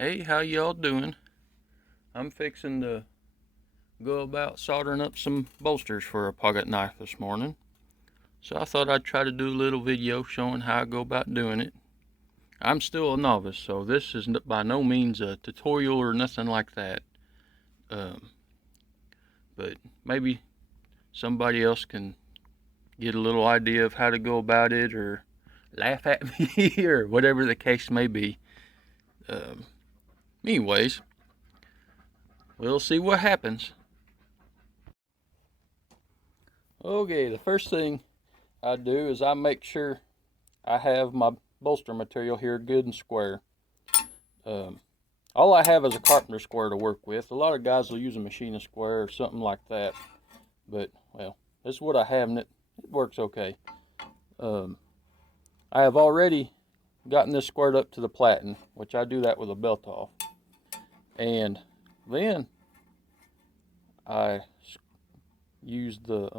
Hey, how y'all doing? I'm fixing to go about soldering up some bolsters for a pocket knife this morning. So I thought I'd try to do a little video showing how I go about doing it. I'm still a novice, so this is by no means a tutorial or nothing like that. Um, but maybe somebody else can get a little idea of how to go about it, or laugh at me, or whatever the case may be. Um, anyways, we'll see what happens. Okay, the first thing I do is I make sure I have my bolster material here good and square. Um, all I have is a carpenter square to work with. A lot of guys will use a machinist square or something like that, but well, this is what I have and it works okay. I have already gotten this squared up to the platen, which I do that with a belt off, and then I use the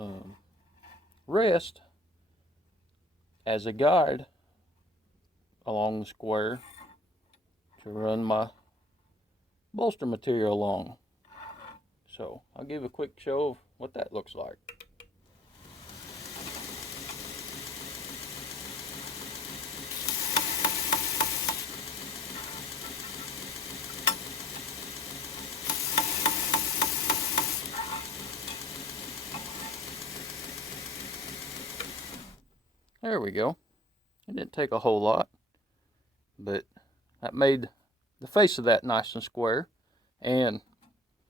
rest as a guide along the square to run my bolster material along. So I'll give a quick show of what that looks like. There we go. It didn't take a whole lot, but that made the face of that nice and square. And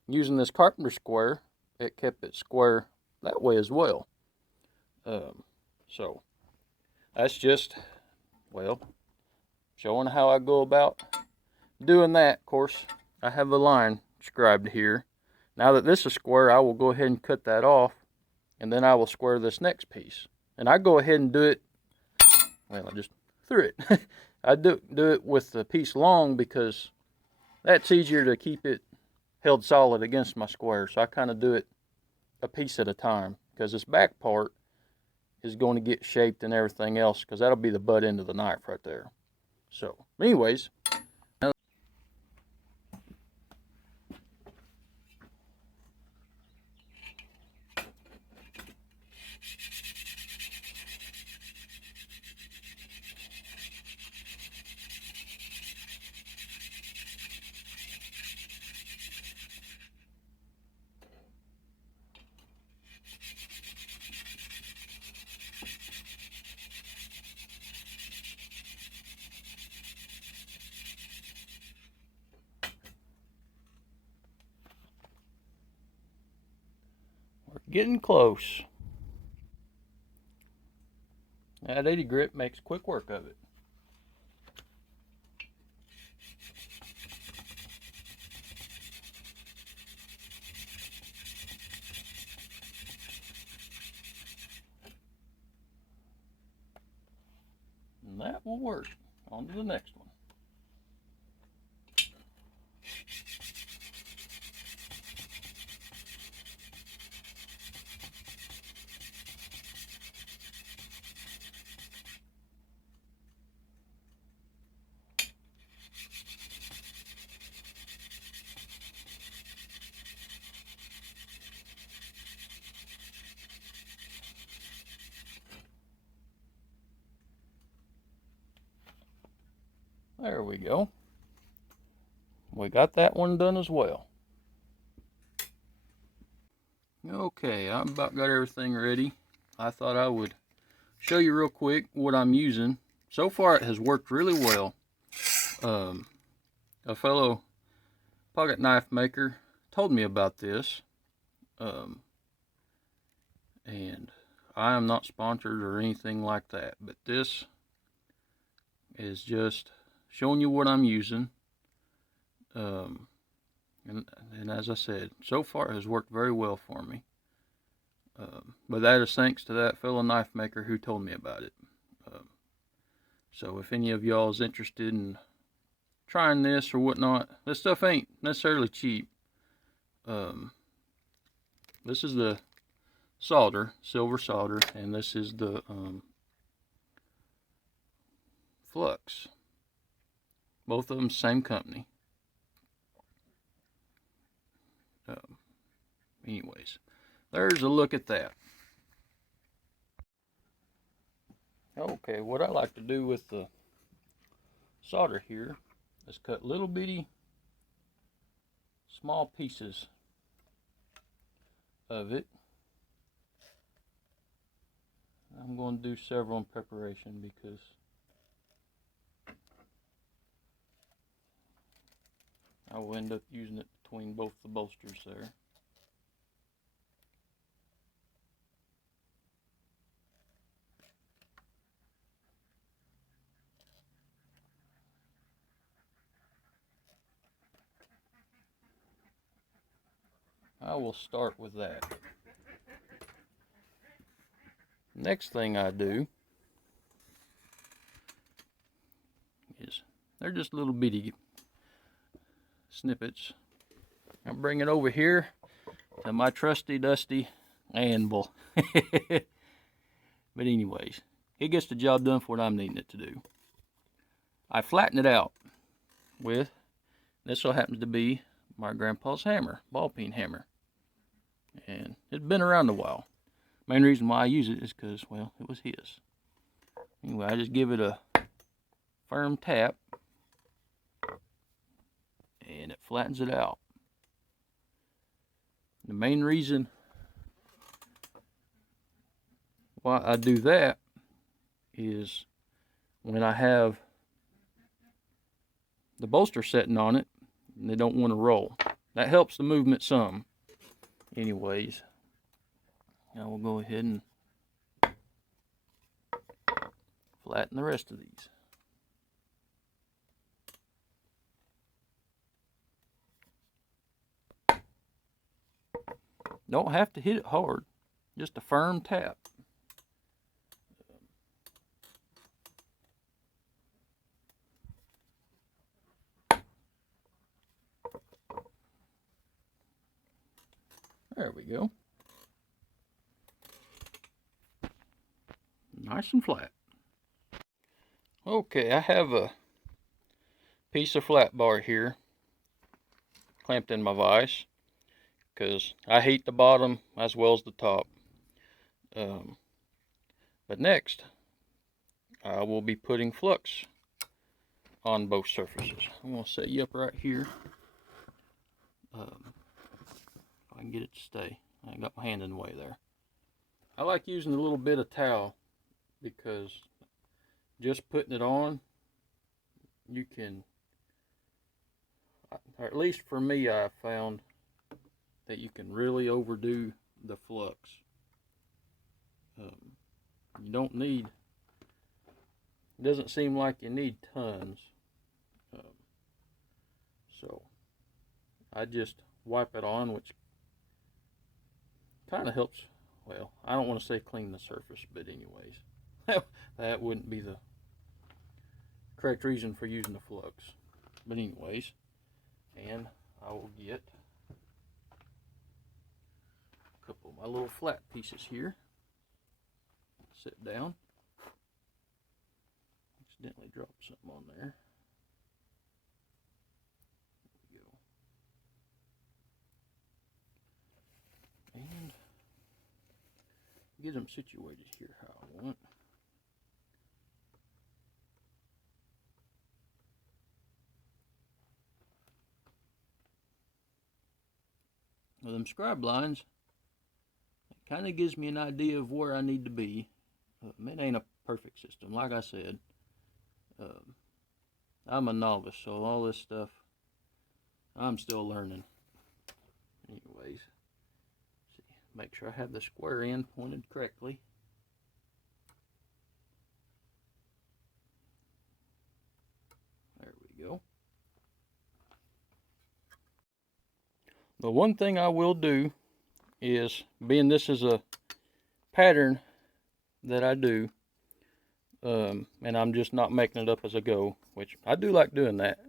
using this carpenter square, it kept it square that way as well. So that's just, well, showing how I go about doing that. Of course, I have a line scribed here. Now that this is square, I will go ahead and cut that off, and then I will square this next piece. And I go ahead and do it, well, I just threw it. I do it with the piece long because that's easier to keep it held solid against my square. So I kind of do it a piece at a time, because this back part is going to get shaped and everything else, because that'll be the butt end of the knife right there. So anyways, we're getting close. That 80 grit makes quick work of it. And that will work. On to the next one. There we go. We got that one done as well. Okay, I about got everything ready. I thought I would show you real quick what I'm using. So far it has worked really well. A fellow pocket knife maker told me about this. And I am not sponsored or anything like that, but this is just showing you what I'm using. And as I said, so far it has worked very well for me. But that is thanks to that fellow knife maker who told me about it. So if any of y'all is interested in trying this or whatnot, this stuff ain't necessarily cheap. This is the silver solder, and this is the flux. Both of them same company. Anyways, there's a look at that. Okay, what I like to do with the solder here is cut little bitty small pieces of it. I'm going to do several in preparation because I will end up using it between both the bolsters there. I will start with that. Next thing I do is, they're just little bitty snippets. I bring it over here to my trusty dusty anvil. But anyways, it gets the job done for what I'm needing it to do. I flatten it out with, this so happens to be my grandpa's hammer, ball peen hammer. And it's been around a while. Main reason why I use it is because, well, it was his. Anyway, I just give it a firm tap and it flattens it out. The main reason why I do that is when I have the bolster setting on it and they don't want to roll. That helps the movement some. Anyways, I will go ahead and flatten the rest of these. Don't have to hit it hard, just a firm tap. There we go. Nice and flat. Okay, I have a piece of flat bar here clamped in my vise because I hate the bottom as well as the top. But next, I will be putting flux on both surfaces. I'm going to set you up right here. If I can get it to stay. I got my hand in the way there. I like using a little bit of towel because just putting it on, you can, or at least for me, I found that you can really overdo the flux. You don't need, it doesn't seem like you need tons. So I just wipe it on, which kind of helps. Well, I don't want to say clean the surface, but anyways, that wouldn't be the correct reason for using the flux. But anyways, and I will get a couple of my little flat pieces here. Sit down. Accidentally dropped something on there. There we go. And get them situated here how I want. Well, them scribe lines, it kind of gives me an idea of where I need to be. It ain't a perfect system. Like I said, I'm a novice, so all this stuff, I'm still learning. Anyways, see, make sure I have the square end pointed correctly. There we go. The one thing I will do is, being this is a pattern that I do, and I'm just not making it up as I go, which I do like doing that,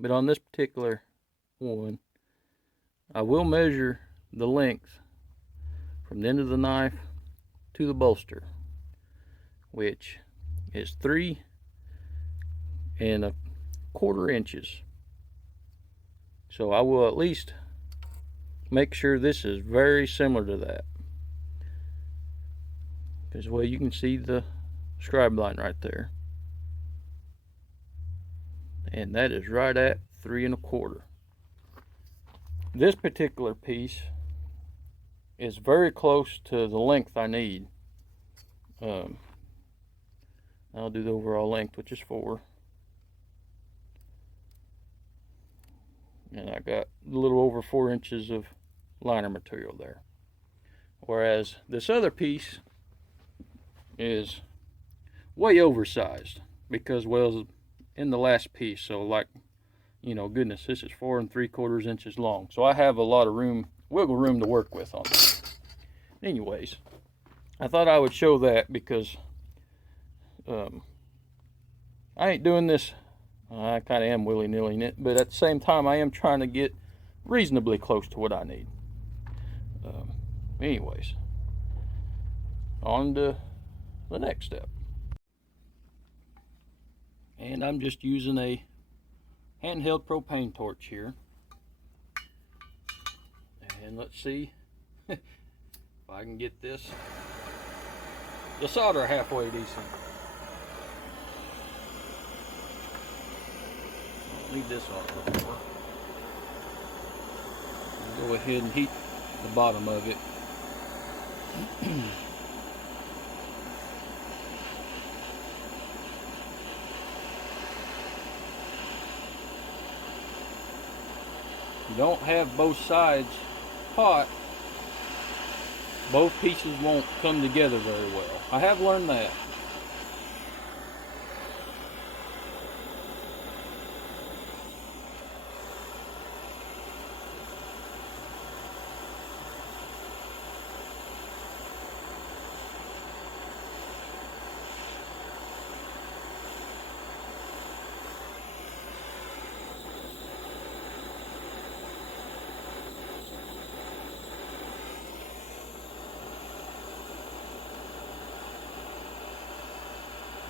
but on this particular one, I will measure the length from the end of the knife to the bolster, which is 3 1/4 inches. So I will at least make sure this is very similar to that. Because, well, you can see the scribe line right there. And that is right at 3 1/4. This particular piece is very close to the length I need. I'll do the overall length, which is 4. And I got a little over 4 inches of liner material there. Whereas this other piece is way oversized because, well, in the last piece, so like, you know, goodness, this is 4 3/4 inches long. So I have a lot of room, wiggle room to work with on that. Anyways, I thought I would show that because I ain't doing this, I kind of am willy-nilly it, but at the same time I am trying to get reasonably close to what I need. Anyways, on to the next step. And I'm just using a handheld propane torch here. And let's see if I can get this, the solder halfway decent. I'll leave this on before. I'll go ahead and heat the bottom of it. You don't have both sides hot, both pieces won't come together very well. I have learned that.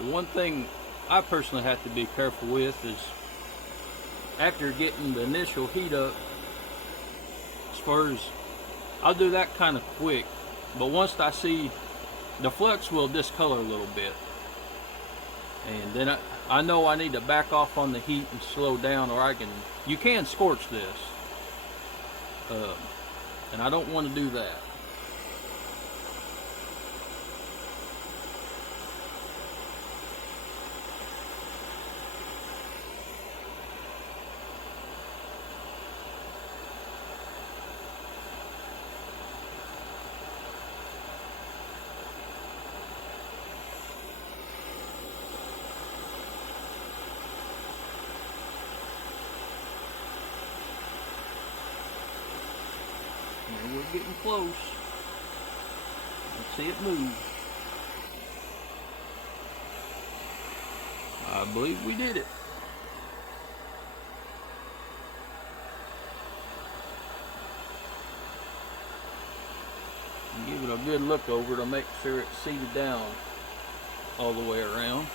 The one thing I personally have to be careful with is after getting the initial heat up, as far as, I'll do that kind of quick, but once I see the flux will discolor a little bit, and then I know I need to back off on the heat and slow down, or you can scorch this, and I don't want to do that. And we're getting close. Let's see it move. I believe we did it. And give it a good look over to make sure it's seated down all the way around.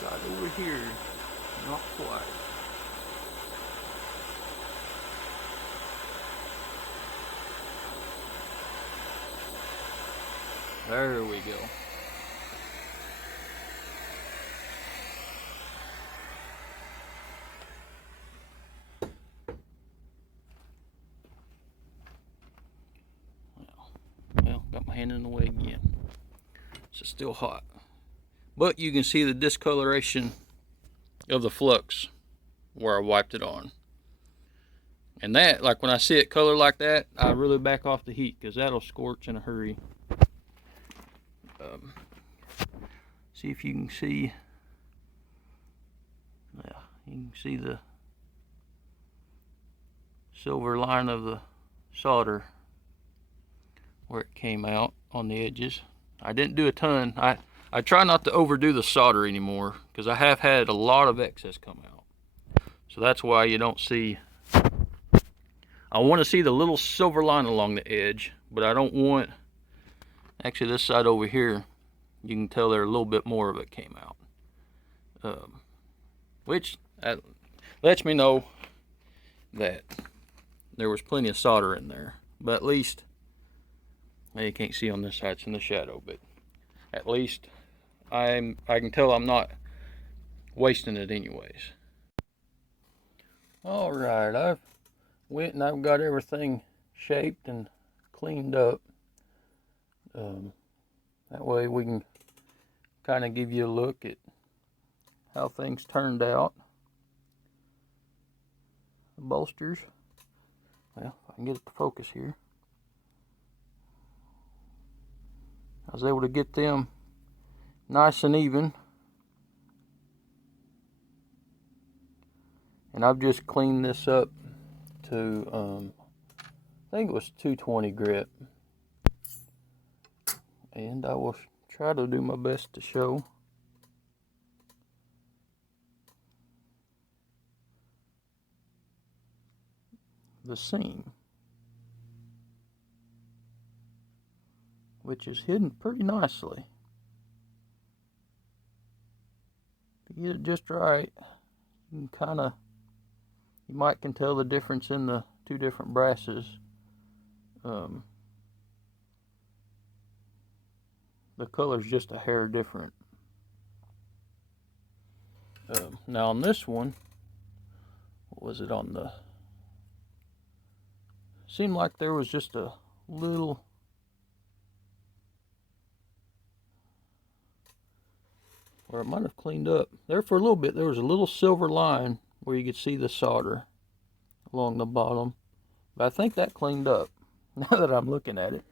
Side over here, not quite. There we go. Well, got my hand in the way again. It's still hot. But you can see the discoloration of the flux where I wiped it on. And that, like when I see it color like that, I really back off the heat because that'll scorch in a hurry. See if you can see, yeah, you can see the silver line of the solder where it came out on the edges. I didn't do a ton. I try not to overdo the solder anymore because I have had a lot of excess come out. So that's why you don't see, I want to see the little silver line along the edge, but I don't want, actually this side over here, you can tell there a little bit more of it came out. Which, lets me know that there was plenty of solder in there. But at least, well, you can't see on this side, it's in the shadow, but at least I can tell I'm not wasting it anyways. Alright, I've went and I've got everything shaped and cleaned up. That way we can kind of give you a look at how things turned out. The bolsters, well, if I can get it to focus here, I was able to get them nice and even. And I've just cleaned this up to, I think it was 220 grit. And I will try to do my best to show. The seam, which is hidden pretty nicely. If you get it just right, you can you might can tell the difference in the two different brasses. The color's just a hair different. Now on this one, what was it on the? Seemed like there was just a little or it might have cleaned up. There for a little bit, there was a little silver line where you could see the solder along the bottom. But I think that cleaned up now that I'm looking at it.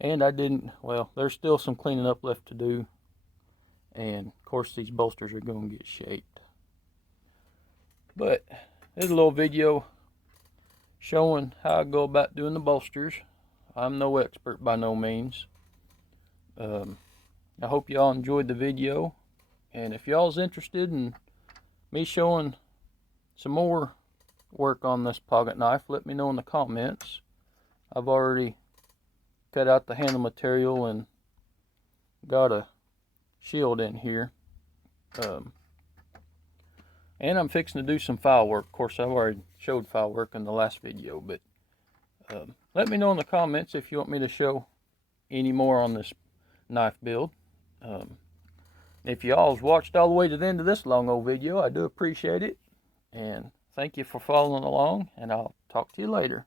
And I didn't, well, there's still some cleaning up left to do. And of course these bolsters are going to get shaped. But there's a little video showing how I go about doing the bolsters. I'm no expert by no means. I hope y'all enjoyed the video. And if y'all's interested in me showing some more work on this pocket knife, let me know in the comments. I've already cut out the handle material and got a shield in here. And I'm fixing to do some file work. Of course, I've already showed file work in the last video, but let me know in the comments if you want me to show any more on this knife build. If y'all's watched all the way to the end of this long old video, I do appreciate it. And thank you for following along, and I'll talk to you later.